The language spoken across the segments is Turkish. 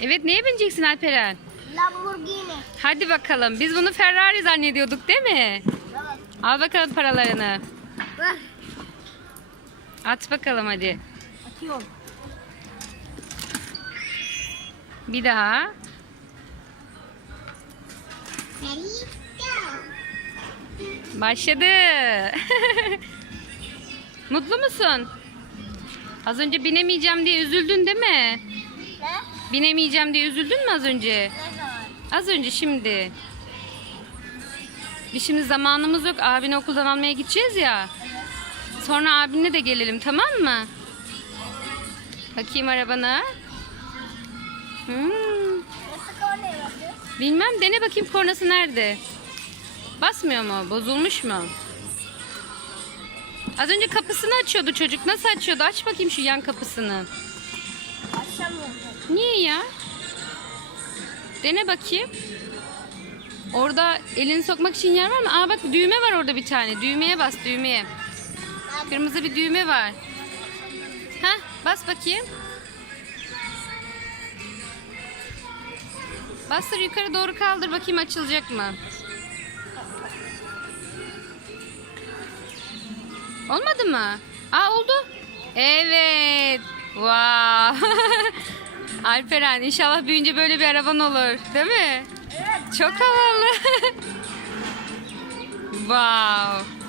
Evet neye bineceksin Alperen? Lamborghini. Hadi bakalım. Biz bunu Ferrari zannediyorduk değil mi? Evet. Al bakalım paralarını. Ver. At bakalım hadi. Atıyorum. Bir daha. Başladı. Mutlu musun? Az önce binemeyeceğim diye üzüldün değil mi? Ne? Binemeyeceğim diye üzüldün mü az önce? Az önce şimdi. Biz şimdi zamanımız yok. Abini okuldan almaya gideceğiz ya. Sonra abinle de gelelim tamam mı? Bakayım arabana. Hmm. Bilmem dene bakayım kornası nerede? Basmıyor mu? Bozulmuş mu? Az önce kapısını açıyordu çocuk. Nasıl açıyordu? Aç bakayım şu yan kapısını. Niye ya? Dene bakayım. Orada elini sokmak için yer var mı? Aa bak düğme var orada bir tane. Düğmeye bas düğmeye. Kırmızı bir düğme var. Heh bas bakayım. Bastır yukarı doğru kaldır bakayım açılacak mı? Olmadı mı? Aa oldu. Evet. Wow. Alperen inşallah büyüyünce böyle bir araban olur. Değil mi? Evet. Çok havalı. wow.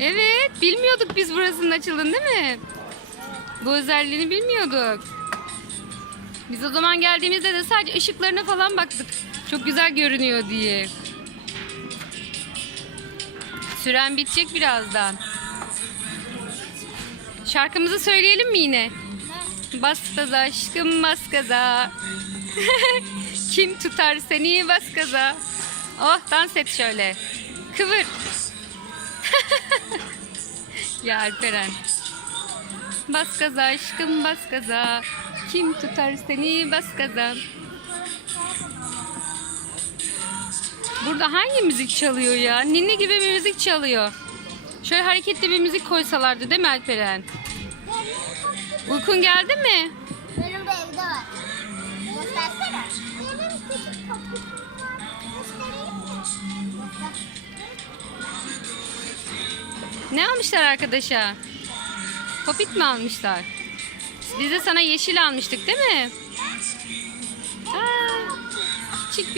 Evet, bilmiyorduk biz burasının açıldığını değil mi? Bu özelliğini bilmiyorduk. Biz o zaman geldiğimizde de sadece ışıklarına falan baktık. Çok güzel görünüyor diye. Süren bitecek birazdan. Şarkımızı söyleyelim mi yine? Bas gaza aşkım bas gaza. Kim tutar seni bas gaza. Oh dans et şöyle. Kıvır. ya Alperen. Bas gaza aşkım bas gaza. Kim tutar seni bas gaza. Burada hangi müzik çalıyor ya? Ninni gibi bir müzik çalıyor. Şöyle hareketli bir müzik koysalardı değil mi Alperen? Uykun geldi mi? benim de evde var. Göstersene. Benim küçük kapısım var. Göstereyim mi? Göster. Ne almışlar arkadaşa? Popit mi almışlar? Biz de sana yeşil almıştık değil mi?